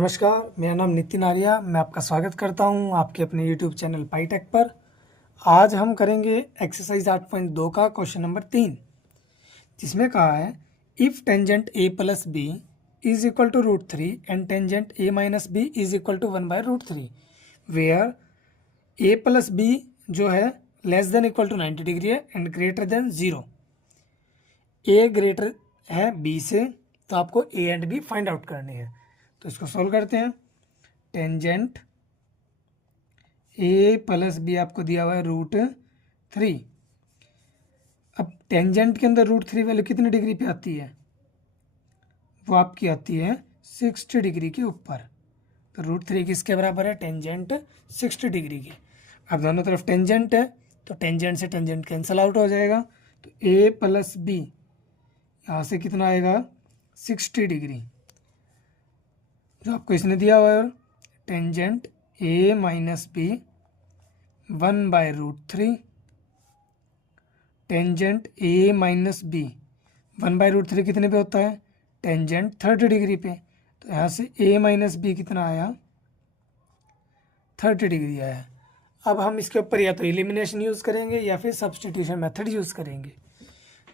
नमस्कार, मेरा नाम नितिन आर्या। मैं आपका स्वागत करता हूं आपके अपने YouTube चैनल पाईटेक पर। आज हम करेंगे एक्सरसाइज 8.2 का क्वेश्चन नंबर 3, जिसमें कहा है if tangent a plus B is equal to √3 and tangent a minus B is equal to 1/√3 where a plus B जो है less than equal to 90 degree है and greater than 0। a greater है b से, तो आपको a and b find out करनी है। तो इसको सोल्व करते हैं। टेंजेंट a प्लस बी आपको दिया हुआ है √3। अब टेंजेंट के अंदर √3 वैल्यू कितनी डिग्री पे आती है? वो आपकी आती है 60 डिग्री के ऊपर। तो √3 किसके बराबर है? टेंजेंट 60 डिग्री के। अब दोनों तरफ टेंजेंट है तो टेंजेंट से टेंजेंट कैंसिल आउट हो जाएगा। तो a प्लस बी यहाँ से कितना आएगा? 60 डिग्री जो आपको इसने दिया हुआ है। Tangent a minus B 1/√3 tangent a minus B 1/√3 कितने पे होता है? टेंजेंट 30 डिग्री पे। तो यहाँ से a माइनस बी कितना आया? 30 डिग्री आया। अब हम इसके ऊपर या तो एलिमिनेशन यूज़ करेंगे या फिर सब्सटीट्यूशन मेथड यूज़ करेंगे।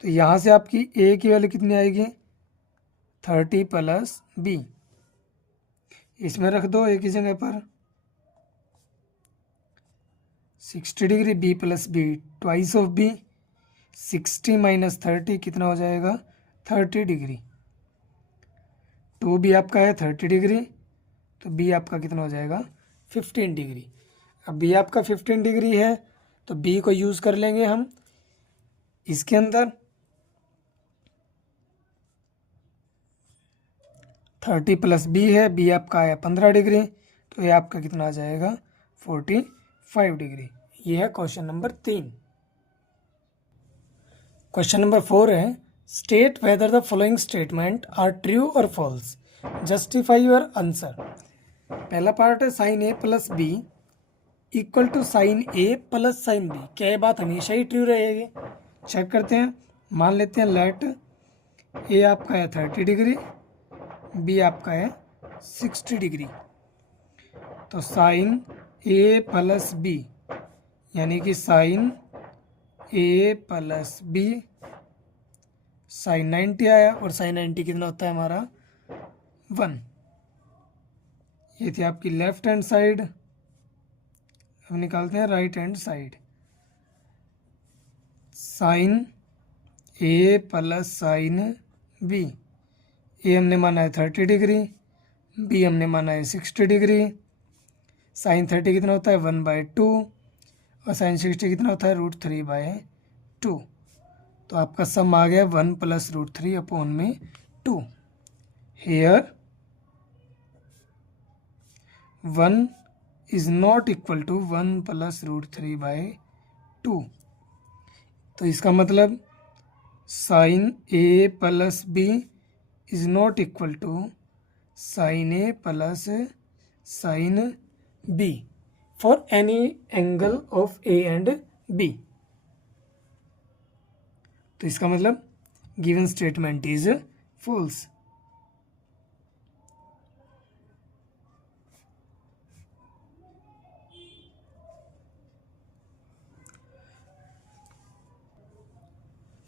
तो यहाँ से आपकी a की वैल्यू कितनी आएगी? 30 प्लस b, इसमें रख दो एक ही जगह पर। 60 degree b plus be twice of b, 60 minus 30 कितना हो जाएगा? 30 डिग्री। 2b आपका है 30 डिग्री, तो b आपका कितना हो जाएगा? 15 डिग्री। अब b आपका 15 डिग्री है तो b को यूज़ कर लेंगे हम इसके अंदर। 30 प्लस b है, b आपका आया 15 डिग्री, तो ये आपका कितना आ जाएगा? 45 डिग्री। ये है क्वेश्चन नंबर 3। क्वेश्चन नंबर 4 है state whether the following statement are true और फॉल्स, जस्टिफाई योर आंसर। पहला पार्ट है sine a plus B equal to sine a plus sine B. क्या ये बात हमेशा ही ट्रू रहेगी? चेक करते हैं। मान लेते हैं लेट a आपका है 30 डिग्री, b आपका है 60 डिग्री। तो साइन a प्लस बी यानी कि sine a plus B sine 90 आया, और साइन 90 कितना होता है हमारा? 1। ये थी आपकी लेफ्ट हैंड साइड। अब निकालते हैं right hand side. Sine a plus sine b, A हमने माना है 30 डिग्री, बी हमने माना है 60 डिग्री। साइन 30 कितना होता है? 1/2, और साइन 60 कितना होता है? √3/2। तो आपका सम आ गया 1 प्लस √3 अपॉन में 2। Here 1 is not equal to 1 plus √3/2। तो इसका मतलब sine a plus B is not equal to sine a plus sine b for any angle of a and b। तो इसका मतलब given statement is false.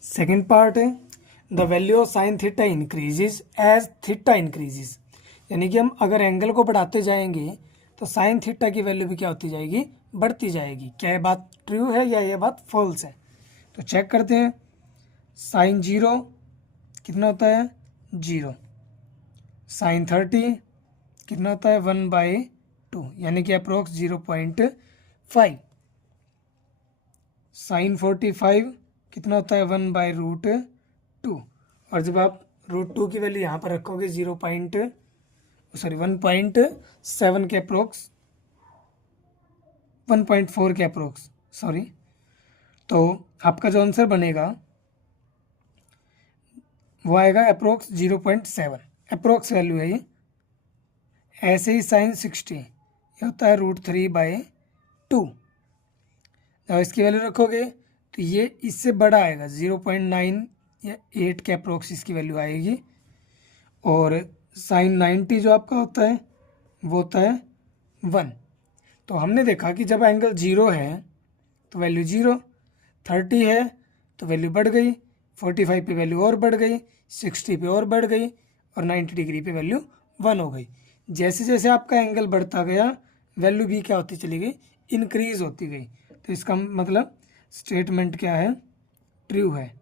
Second part है the value of sine theta increases as theta increases. यानी कि हम अगर angle को बढ़ाते जाएंगे तो साइन थीटा की वैल्यू भी क्या होती जाएगी? बढ़ती जाएगी। क्या ये बात ट्रू है या ये बात फॉल्स है? तो चेक करते हैं। साइन 0 कितना होता है? 0। साइन 30 कितना होता है? 1/2, यानी कि अप्रोक्स 0.5। साइन 45 कितना होता है? 1/√2। और जब आप √2 की वैल्यू यहाँ पर रखोगे 1.7 के अप्रोक्स, 1.4 के अप्रोक्स सॉरी, तो आपका जो आंसर बनेगा वो आएगा अप्रोक्स 0.7। अप्रोक्स वैल्यू है ये। ऐसे ही साइन 60 ये होता है √3/2। जब इसकी वैल्यू रखोगे तो ये इससे बड़ा आएगा, 0.9 या 8 के अप्रोक्स इसकी वैल्यू आएगी। और साइन 90 जो आपका होता है वो होता है 1। तो हमने देखा कि जब एंगल 0 है तो वैल्यू 0, 30 है तो वैल्यू बढ़ गई, 45 पे वैल्यू और बढ़ गई, 60 पे और बढ़ गई और 90 डिग्री पे वैल्यू 1 हो गई। जैसे जैसे आपका एंगल बढ़ता गया वैल्यू भी क्या होती चली गई, इंक्रीज होती गई। तो इसका मतलब स्टेटमेंट क्या है, ट्रू है।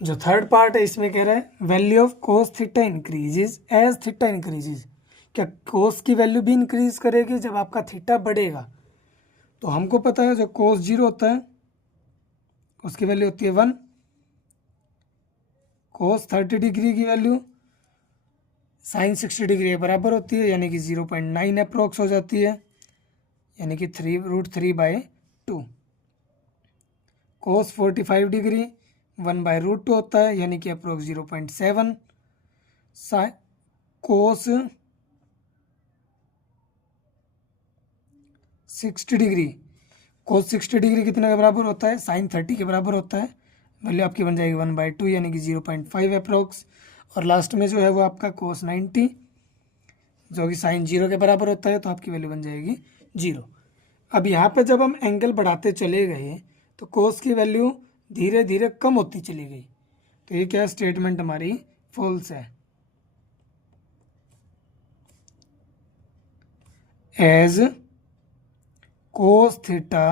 जो थर्ड पार्ट है इसमें कह रहा है value of cos theta increases as theta increases. क्या कोस की वैल्यू भी इंक्रीज करेगी जब आपका थीटा बढ़ेगा? तो हमको पता है जो कोस 0 होता है उसकी वैल्यू होती है 1। कोस 30 डिग्री की वैल्यू साइन 60 डिग्री के बराबर होती है, यानी कि 0.9 अप्रोक्स हो जाती है, यानी कि 3√3/2। कोस 45 डिग्री 1/√2 होता है, यानी कि अप्रोक्स 0.7। कोस 60 डिग्री, कोस 60 डिग्री कितने के बराबर होता है, साइन 30 के बराबर होता है, वैल्यू आपकी बन जाएगी 1/2 यानी कि 0.5 अप्रोक्स। और लास्ट में जो है वो आपका कोस 90 जो कि साइन 0 के बराबर होता है, तो आपकी वैल्यू बन जाएगी 0। अब यहाँ पे जब हम एंगल बढ़ाते चले गए तो कोस की वैल्यू धीरे धीरे कम होती चली गई। तो ये क्या स्टेटमेंट हमारी फॉल्स है। As cos theta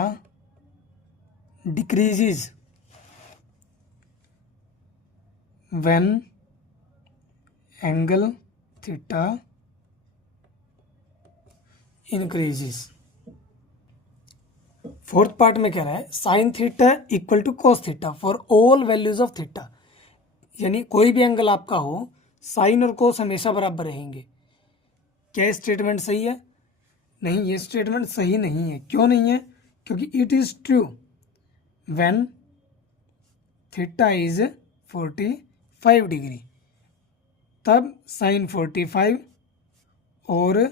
decreases when angle theta increases. Fourth part में कह रहा है sine theta equal to cos theta for all values of theta. यानी कोई भी एंगल आपका हो, साइन और कोस हमेशा बराबर रहेंगे। क्या स्टेटमेंट सही है? नहीं, ये स्टेटमेंट सही नहीं है। क्यों नहीं है? क्योंकि it is true when theta is 45 degree, तब साइन 45 और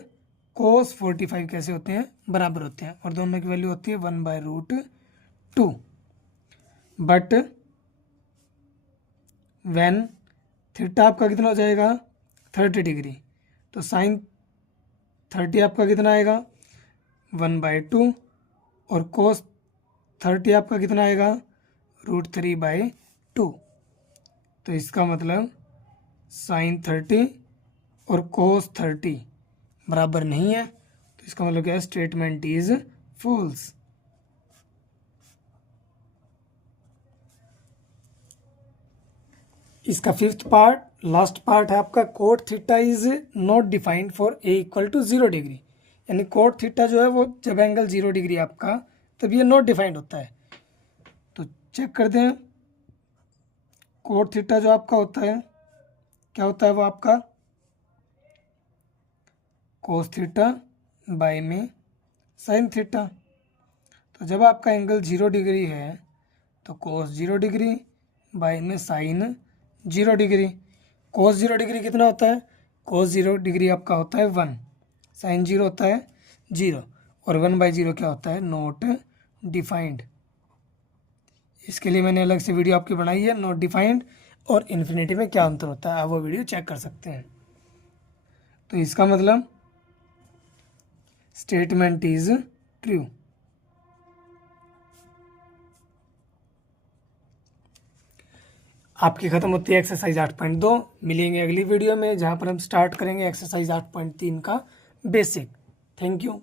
कोस 45 कैसे होते हैं, बराबर होते हैं, और दोनों की वैल्यू होती है 1/√2। बट व्हेन थीटा आपका कितना हो जाएगा 30 डिग्री, तो साइन 30 आपका कितना आएगा 1/2 और कोस 30 आपका कितना आएगा √3/2। तो इसका मतलब साइन 30 और कोस 30 बराबर नहीं है। तो इसका मतलब क्या है, स्टेटमेंट इज फॉल्स। इसका फिफ्थ पार्ट, लास्ट पार्ट है आपका, cot theta is not defined for A equal to 0 degree. यानी कोट थीटा जो है वो जब एंगल 0 डिग्री आपका, तब ये नॉट डिफाइंड होता है। तो चेक करते हैं, कोट थीटा जो आपका होता है क्या होता है, वो आपका कोस थीटा बाय में साइन थीटा। तो जब आपका एंगल 0 डिग्री है तो कोस 0 डिग्री बाय में साइन 0 डिग्री। कोस 0 डिग्री कितना होता है, कोस 0 डिग्री आपका होता है 1, साइन 0 होता है 0, और 1/0 क्या होता है, नॉट डिफाइंड। इसके लिए मैंने अलग से वीडियो आपकी बनाई है, नॉट डिफाइंड और इन्फिनिटी में क्या अंतर होता है, आप वो वीडियो चेक कर सकते हैं। तो इसका मतलब स्टेटमेंट इज ट्रू। आपकी खत्म होती है एक्सरसाइज 8.2। मिलेंगे अगली वीडियो में जहां पर हम स्टार्ट करेंगे एक्सरसाइज 8.3 का बेसिक। Thank you.